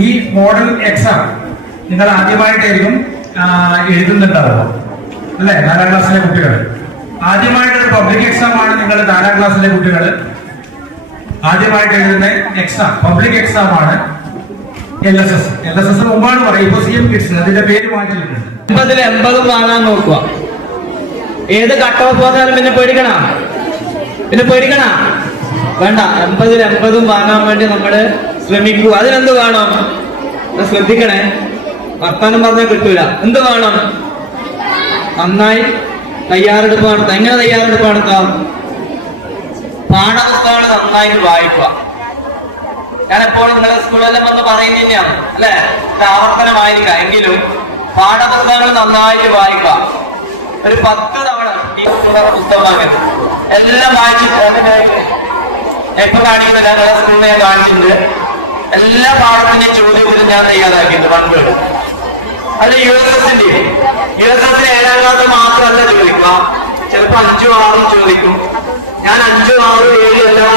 ഈ model exam നിങ്ങൾ ആദ്യമായിട്ടായിരിക്കും എഴുതുന്നുണ്ടാവുക അല്ലെ? 4ാം ക്ലാസ്സിലെ കുട്ടികൾ ആദ്യമായിട്ടൊരു പബ്ലിക് എക്സാം ആണ്. നിങ്ങൾ 4ാം ക്ലാസ്സിലെ കുട്ടികൾ ആദ്യമായിട്ട് എഴുതുന്ന എക്സാം പബ്ലിക് എക്സാം ആണ് LSS. LSS മുമ്പാണ് പറയും. ഇപ്പൊ CM കിഡ്സ് അതിന്റെ പേര് മാറ്റിയിട്ടുണ്ട്. 80 വാങ്ങാൻ നോക്കുക. ഏത് കട്ട് ഓഫ് വന്നാലും പിന്നെ പേടിക്കണ വേണ്ട. 80 വാങ്ങാൻ വേണ്ടി നമ്മള് ശ്രമിക്കൂ. അതിനെന്ത് വേണം? ശ്രദ്ധിക്കണേ, വർത്താനം പറഞ്ഞാൽ കിട്ടൂല. എന്ത് വേണം? നന്നായി തയ്യാറെടുപ്പ് നടത്താം. എങ്ങനെ തയ്യാറെടുപ്പ് നടത്താം? പാഠപുസ്തകങ്ങൾ നന്നായിട്ട് വായിക്കുക. ഞാൻ എപ്പോഴും നിങ്ങളെ സ്കൂളിലെല്ലാം വന്ന് പറയുന്നത് തന്നെയാണ് അല്ലെ, ആവർത്തനമായിരിക്കാം. എങ്കിലും പാഠപുസ്തകങ്ങൾ നന്നായിട്ട് വായിക്കുക. ഒരു 10 തവണ ഈ പുസ്തകമാകരുത്, എല്ലാം വായിച്ചിട്ട് എപ്പൊ കാണിക്കുന്നത് ഞാൻ സ്കൂളിൽ ഞാൻ കാണിച്ചിട്ടുണ്ട്. എല്ലാ പാഠത്തിന്റെയും ചോദ്യത്തിലും ഞാൻ തയ്യാറാക്കിയിട്ടുണ്ട് 1 വേർഡ്. അത് USSന്റെ 7ാം ക്ലാസ് മാത്രമല്ല ചോദിക്കുക, ചിലപ്പോ 5ഉം 6ഉം ചോദിക്കും. ഞാൻ 5ഉം 6ഉം 7ഉം എല്ലാ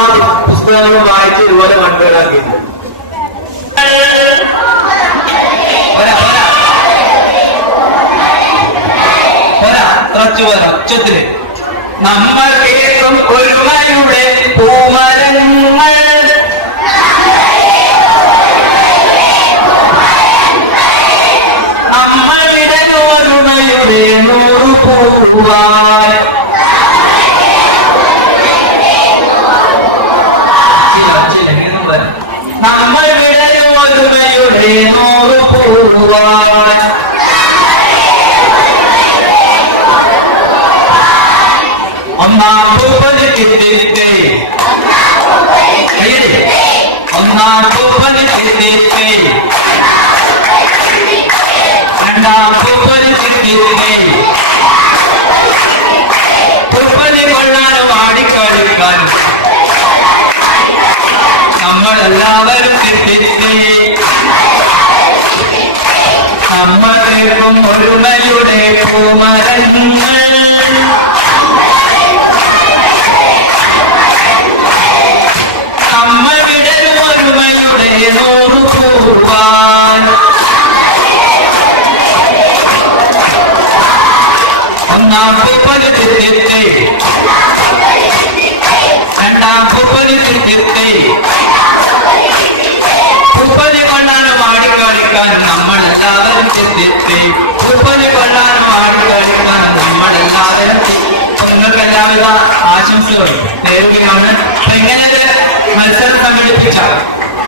പുസ്തകങ്ങളും വായിച്ച് ഇതുപോലെ 1 വേർഡ് ആക്കിയിട്ടുണ്ട്. ഉച്ചത്തില് നമ്മൾ കേൾക്കും ഒരുമയുടെ പൂമരങ്ങൾ, നമ്മളിടൊരുമയുടെ 100 പൂവായി. നമ്മൾ വിടയൊരുമയുടെ 100 പൂവായി. ഒന്നാം പൂപ്പന് കിട്ടിയിട്ട് രണ്ടാം പൂപ്പന് കിട്ടിയിട്ട് പൂപ്പന് കൊള്ളാനും ആടിക്കളിക്കാനും നമ്മളെല്ലാവരും കിട്ടിയിട്ട് നമ്മൾക്കും ഒരുമയുടെ പൂമരങ്ങൾ. ഒന്നാം പൂപ്പന് തിരിച്ചിട്ട് രണ്ടാം പൂപ്പന് തിരിച്ചിട്ട് പൂപ്പന് കൊള്ളാനും ആടിക്കളിക്കാനും നമ്മളെല്ലാവരും തിരിച്ചിട്ട് പൂപ്പന് കൊള്ളാനും ആടിക്കളിക്കാനും നമ്മളെല്ലാവരും. നിങ്ങൾക്ക് എല്ലാവിധ ആശംസകളും നേരുകയാണ്. എങ്ങനെ മത്സരം സംഘടിപ്പിച്ച